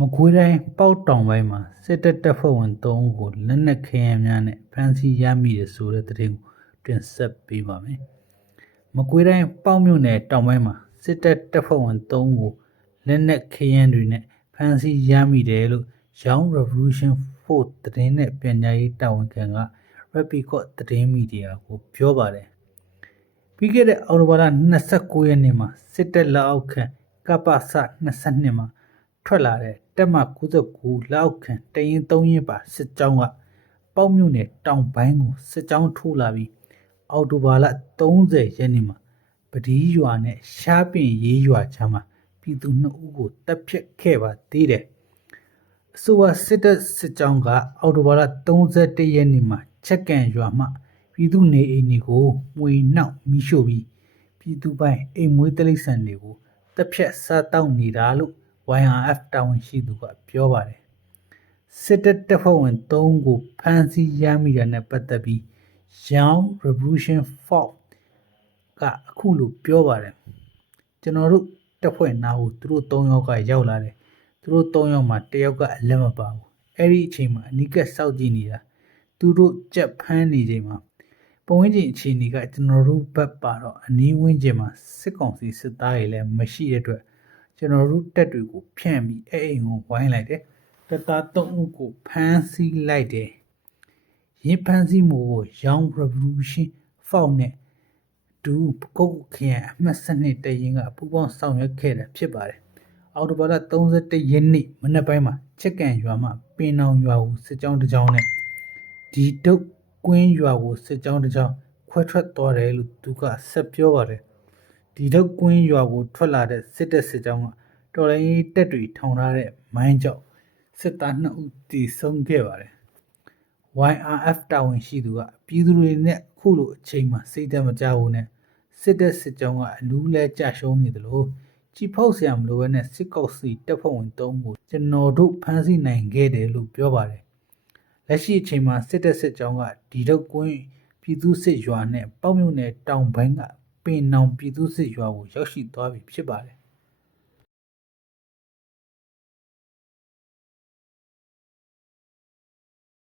မကွေးတိုင်းပေါက်တောင်ပိုင်းမှာစစ်တပ်တပ်ဖွဲ့ဝင်3ဦးကိုလက်နက်ခဲယမ်းများနဲ့ဖမ်းဆီးရမိတယ်ဆိုတဲ့သတင်းကိုတင်ဆက်ပေးပါမယ်။မကွေးတိုင်းပေါက်မြို့နယ်တောင်ပိုင်းမှာစစ်တပ်တပ်ဖွဲ့ဝင်3ဦးကိုလက်နက်ခဲယမ်းတွေနဲ့ဖမ်းဆီးရမိတယ်လို့ Young Revolution Force သတင်းနဲ့ပြန်ကြားရေးတာဝန်ခံက Rapid သတင်းမီဒီယာကိုပြောပါတယ်။ပြီးခဲ့တဲ့အောက်တိုဘာလ29ရက်နေ့မှာစစ်တပ်လက်အောက်ခံကပ္ပစ22မှာထွက်လာတဲ့ တပ်မ99လက်အောက်ခံတရင်3ရင်ပါစစ်ကြောင်းကပေါက်မြို့နယ်တောင်ပိုင်းကိုစစ်ကြောင်းထိုးလာပြီးအောက်တိုဘာလ30ရက်နေ့မှာပဒီးရွာနဲ့ရှားပင်ရေးရွာချမ်းမှာပြည်သူ2ဦးကိုတပ်ဖြတ်ခဲ့ပါသေးတယ်။အဆိုပါစစ်တပ်စစ်ကြောင်းကအောက်တိုဘာလ31ရက်နေ့မှာချက်ကန်ရွာမှပြည်သူနေအိမ်တွေကိုမှွေနှောက်မိရှို့ပြီးပြည်သူပိုင်အိမ်မွေးတိရစ္ဆာန်တွေကိုတပ်ဖြတ်စားတောက်နေတာလို့ YRF တာဝန်ရှိသူကပြောပါတယ်စစ်တပ်တပ်ဖွဲ့ဝင်3ဦးကိုဖမ်းဆီးရမိတာနဲ့ပတ်သက်ပြီး Young Revolution Force ကအခုလိုပြောပါတယ်ကျွန်တော်တို့တပ်ဖွဲ့နာကိုသူတို့3ယောက်ကရောက်လာတယ်သူတို့3ယောက်မှာတစ်ယောက်ကအလက်မပါဘူးအဲ့ဒီအချိန်မှာအနီးကပ်စောက်ကြည့်နေတာသူတို့ကြက်ဖမ်းနေချိန်မှာပုံဝင်ချင်းအခြေအနေကကျွန်တော်တို့ဘက်ပါတော့အနီးဝန်းကျင်မှာစစ်ကောင်စီစစ်သားတွေလည်းမရှိတဲ့အတွက် ကျွန်တော်တို့တက်တွေကိုဖြန့်ပြီးအဲ့အိမ်ကိုဝိုင်းလိုက်တယ်တပ်သား3ဦးကိုဖမ်းဆီးလိုက်တယ်ရင်ဖမ်းဆီးမှုကို Young Revolution Force နဲ့ဒူပကုတ်ခရိုင်အမှတ်7တရင်ကပူပေါင်းဆောင်ရွက်ခဲ့တာဖြစ်ပါတယ်အော်တိုဘာလ31ရက်နေ့မနက်ပိုင်းမှာချက်ကန်ရွာမှာပင်နောင်ရွာကိုစစ်ကြောင်းတစ်ကြောင်းနဲ့ဒီတုတ်ကွင်းရွာကိုစစ်ကြောင်းတစ်ကြောင်းခွဲထွက်သွားတယ်လို့သူကဆက်ပြောပါတယ် ဒီတုတ်ကွင်းရွာကိုထွက်လာတဲ့စစ်တပ်စစ်ကြောင်းကတော်လိုင်းတက်တွေထောင်ထားတဲ့မိုင်းကြောက်စစ်သား2ဦးတည်ဆုံးခဲ့ပါတယ် YRF တာဝန်ရှိသူကပြည်သူတွေနဲ့အခုလိုအချိန်မှာစိတ်သက်မကြဘူးနဲ့စစ်တပ်စစ်ကြောင်းကအလူးလဲကြရှုံးနေတယ်လို့ကြည်ဖောက်ဆရာမလိုပဲနဲ့စစ်ကောက်စီတပ်ဖွဲ့ဝင်3ကိုကျွန်တော်တို့ဖမ်းဆီးနိုင်ခဲ့တယ်လို့ပြောပါတယ်လက်ရှိအချိန်မှာစစ်တပ်စစ်ကြောင်းကဒီတော့ကွင်းပြည်သူစစ်ရွာနဲ့ပေါ့မြို့နယ်တောင်ပိုင်းက ပင်နောင်ပြည်သူစစ်ရွာကိုရောက်ရှိသွားပြီဖြစ်ပါတယ်